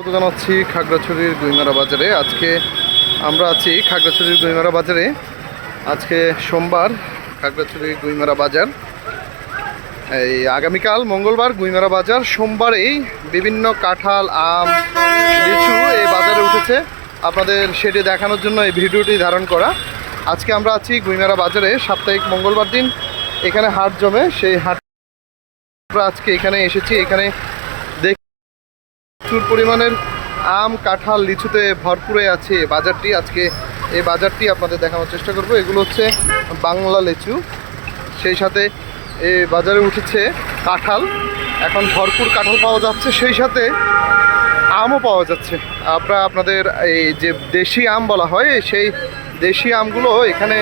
স্বাগত জানাচ্ছি খাগড়াছড়ির গুইমারা বাজারে। আজকে আমরা আছি খাগড়াছড়ির গুইমারা বাজারে। আজকে সোমবার খাগড়াছড়ির গুইমারা বাজার। এই আগামীকাল মঙ্গলবার গুইমারা বাজার। সোমবারেই বিভিন্ন কাঁঠাল, আম, লিচু এই বাজারে উঠেছে। আপনাদের সেটি দেখানোর জন্য এই ভিডিওটি ধারণ করা। আজকে আমরা আছি গুইমারা বাজারে। সাপ্তাহিক মঙ্গলবার দিন এখানে হাট জমে। সেই হাট আমরা আজকে এখানে এসেছি। এখানে প্রচুর পরিমাণের আম, কাঁঠাল, লিচুতে ভরপুরে আছে বাজারটি। আজকে এই বাজারটি আপনাদের দেখানোর চেষ্টা করব। এগুলো হচ্ছে বাংলা লিচু। সেই সাথে এই বাজারে উঠেছে কাঁঠাল। এখন ভরপুর কাঁঠাল পাওয়া যাচ্ছে। সেই সাথে আমও পাওয়া যাচ্ছে। আমরা আপনাদের এই যে দেশি আম বলা হয়, সেই দেশি আমগুলো এখানে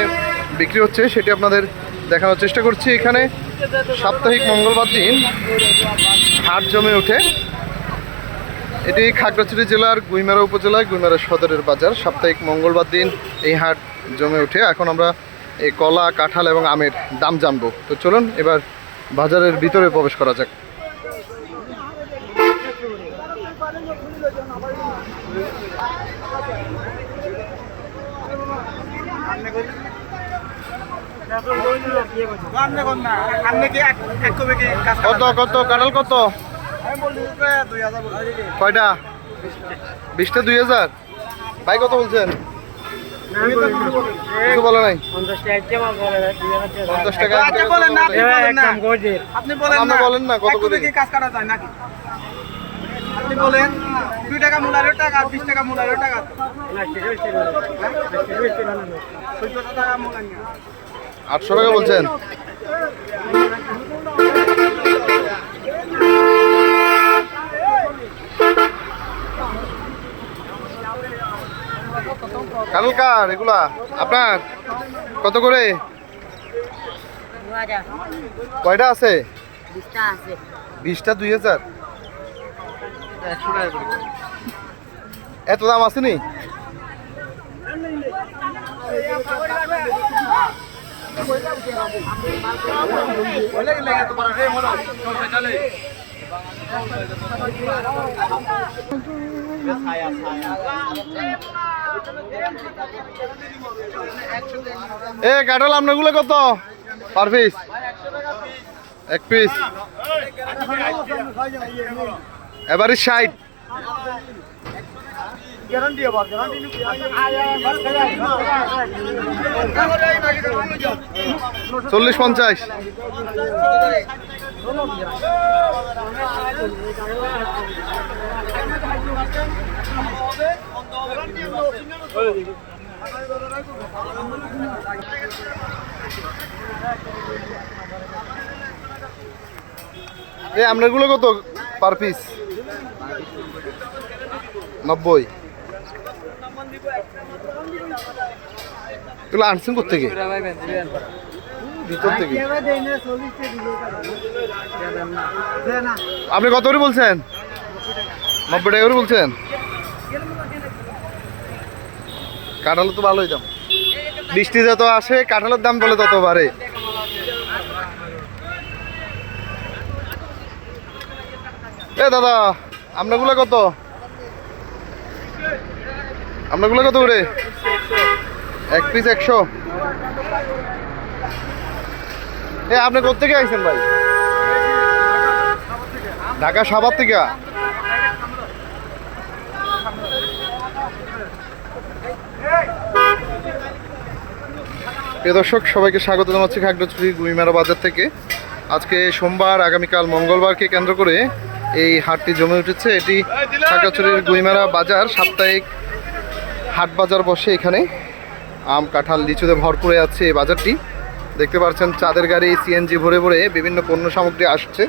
বিক্রি হচ্ছে, সেটি আপনাদের দেখানোর চেষ্টা করছি। এখানে সাপ্তাহিক মঙ্গলবার দিন হাট জমে ওঠে। এটি খাগড়াছড়ি জেলার গুইমারা উপজেলায়, গুইমারা সদরের বাজার। সাপ্তাহিক মঙ্গলবার দিন এই হাট জমে ওঠে। এখন আমরা এই কলা, কাঁঠাল এবং আমের দাম জানব। তো চলুন, এবার বাজারের ভিতরে প্রবেশ করা যাক। কত কত, কাঁঠাল কত? কয়টা? বিশটা দুই হাজার? ভাই কত বলছেন? কিছু বলে নাই? পঞ্চাশ টাকা। আচ্ছা, বলেন না, আপনি বলেন না। বলেন না। কত করে? কাজ কাটা যায় নাকি? আপনি বলেন দুই টাকা মূলারের টাকা বিশ টাকা মূলারের টাকা নিয়ে। আটশো টাকা বলছেন? কারুল কার এগুলা। আপনার কত করে? কয়টা আছে? বিশটা দুই হাজার। এত দাম আসেনি এ কাঁঠাল আপনাগুলো কত? পার পিস এক পিস এবারে ষাট। চল্লিশ পঞ্চাশ। এই আপনারগুলো কত পার পিস নব্বই। এগুলো আনছেন কোথেকে থেকে। আপনি কত করে বলছেন? নব্বই টাকা করে বলছেন? কাঁঠালের তো ভালোই দাম। বৃষ্টি যত আসে, কাঁঠালের দাম বলে তত বাড়ে। এ দাদা, আপনাগুলো কত? আপনাগুলো কত করে? এক পিস একশো। এ, আপনি কোথেকে আইছেন ভাই? ঢাকা সাভার থেকে। প্রিয় দর্শক, সবাইকে স্বাগত জানাচ্ছি খাগড়াছড়ি গুইমারা বাজার থেকে। আজকে সোমবার, আগামীকাল মঙ্গলবারকে কেন্দ্র করে এই হাটটি জমে উঠেছে। এটি খাগড়াছড়ির গুইমারা বাজার। সাপ্তাহিক হাট বাজার বসে এখানে আম, কাঁঠাল, লিচুতে ভরপুরে আছে এই বাজারটি। দেখতে পাচ্ছেন, চাঁদের গাড়ি, সিএনজি ভরে ভরে বিভিন্ন পণ্য সামগ্রী আসছে,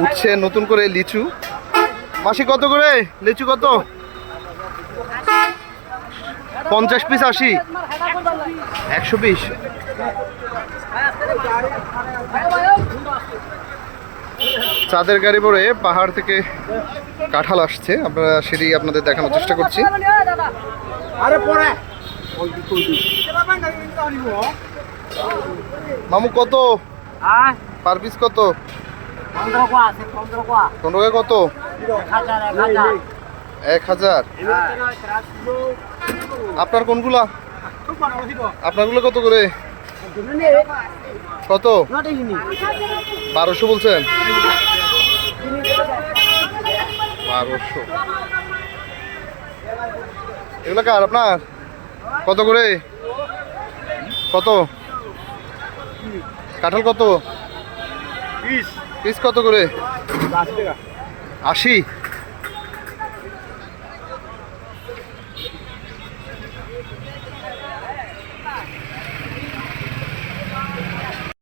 উঠছে নতুন করে লিচু। মাসি কত করে? লিচু কত? পঞ্চাশ পিস আশি। একশো পিস চাঁদের গাড়ি ভরে পাহাড় থেকে কাঁঠাল আসছে। আমরা সেটি আপনাদের দেখানোর চেষ্টা করছি। আরে মামু কত? হ্যাঁ? পার পিস কত? পনেরো কত? এক হাজার। আপনার কোনগুলা? আপনারগুলো কত করে? কত? বারোশো বলছেন? বারোশো। এগুলো কার আপনার? কত করে? কত? কাঁঠাল কত? পিস। কত করে? আশি?